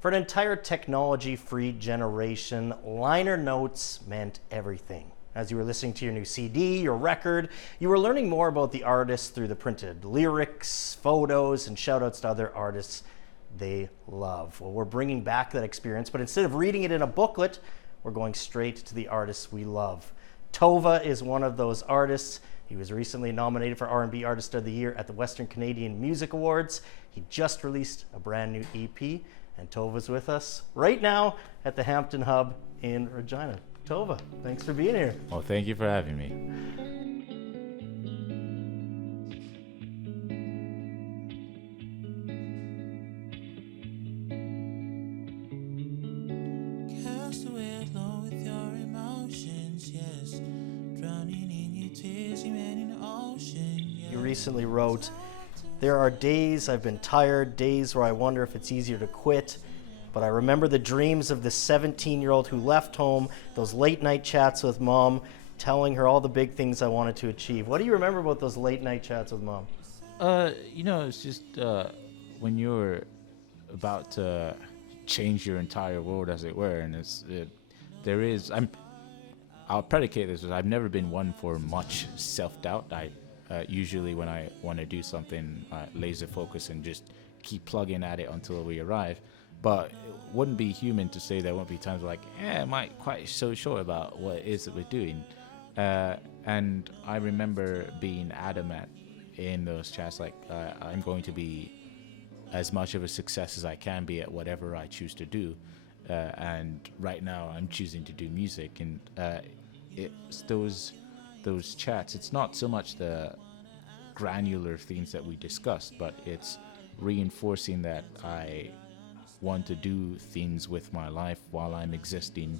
For an entire technology-free generation, liner notes meant everything. As you were listening to your new CD, your record, you were learning more about the artist through the printed lyrics, photos, and shout-outs to other artists they love. Well, we're bringing back that experience, but instead of reading it in a booklet, we're going straight to the artists we love. Tova is one of those artists. He was recently nominated for R&B Artist of the Year at the Western Canadian Music Awards. He just released a brand new EP, and Tova's with us right now at the Hampton Hub in Regina. Tova, thanks for being here. Well, thank you for having me. Cast away alone with your emotions, yes. Drowning in your tears, you man in the ocean, yes. You recently wrote, "There are days I've been tired, days where I wonder if it's easier to quit. But I remember the dreams of this 17-year-old who left home, those late night chats with mom, telling her all the big things I wanted to achieve." What do you remember about those late night chats with mom? It's just when you're about to change your entire world, as it were, and I'll predicate this as I've never been one for much self-doubt. I usually, when I want to do something, laser focus and just keep plugging at it until we arrive. But it wouldn't be human to say there won't be times like, I'm not quite so sure about what it is that we're doing. And I remember being adamant in those chats, like, I'm going to be as much of a success as I can be at whatever I choose to do. And right now I'm choosing to do music. And it's those chats, it's not so much the granular things that we discussed, but it's reinforcing that I want to do things with my life while I'm existing,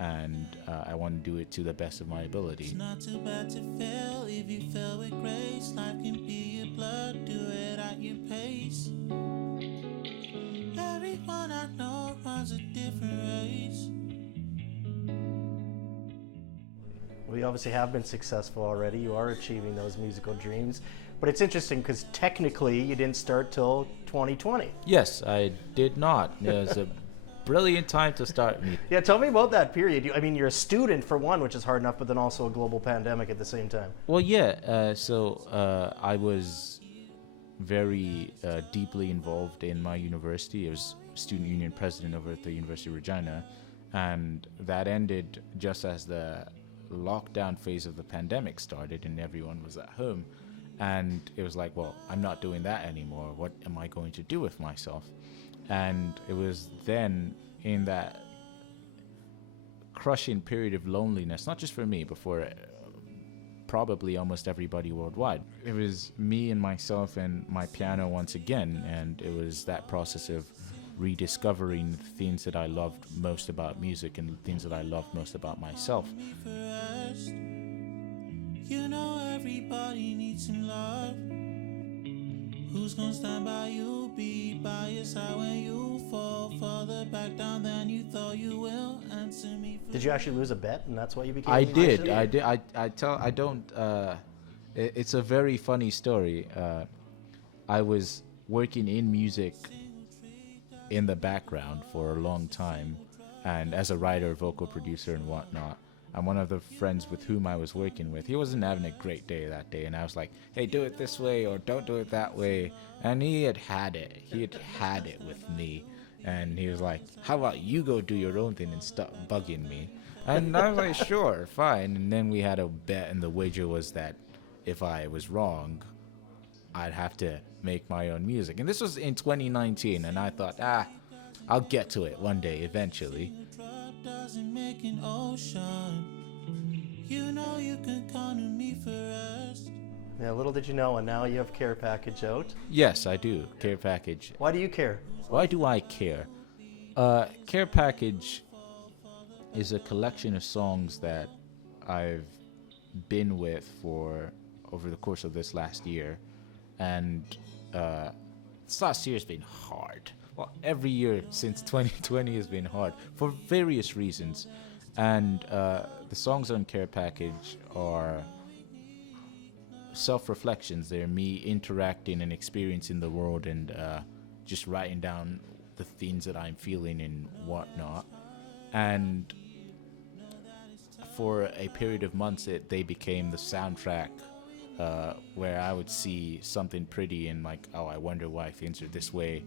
and I want to do it to the best of my ability. It's not too bad to fail if you fail with grace. Life can be your blood, do it at your pace. Everyone I know runs a different race. We obviously have been successful already. You are achieving those musical dreams. But it's interesting because technically you didn't start till 2020. Yes, I did not. It was a brilliant time to start me. Yeah, tell me about that period. You're a student for one, which is hard enough, but then also a global pandemic at the same time. Well, yeah. So I was very deeply involved in my university. I was student union president over at the University of Regina, and that ended just as the lockdown phase of the pandemic started and everyone was at home. And it was like, well, I'm not doing that anymore. What am I going to do with myself? And it was then in that crushing period of loneliness, not just for me, but for probably almost everybody worldwide. It was me and myself and my piano once again. And it was that process of rediscovering things that I loved most about music and things that I loved most about myself. You know everybody needs some love. Who's gonna stand by you? Be by your side when you fall further back down than you thought you will. Answer me. Did you actually lose a bet, and that's why you became? I a musician? did. I don't. It's a very funny story. I was working in music in the background for a long time, and as a writer, vocal producer, and whatnot. And one of the friends with whom I was working with, he wasn't having a great day that day. And I was like, hey, do it this way or don't do it that way. And he had it. He had had it with me. And he was like, how about you go do your own thing and stop bugging me? And I was like, sure, fine. And then we had a bet, and the wager was that if I was wrong, I'd have to make my own music. And this was in 2019. And I thought, I'll get to it one day eventually. Doesn't make an ocean. You know you can count on me for rest. Yeah, little did you know, and now you have Care Package out. Yes, I do. Care Package. Why do you care? Why do I care? Care Package is a collection of songs that I've been with for over the course of this last year. And this last year has been hard. Well, every year since 2020 has been hard for various reasons. And the songs on Care Package are self-reflections. They're me interacting and experiencing the world and just writing down the things that I'm feeling and whatnot. And for a period of months, they became the soundtrack, where I would see something pretty and like, oh, I wonder why things are this way,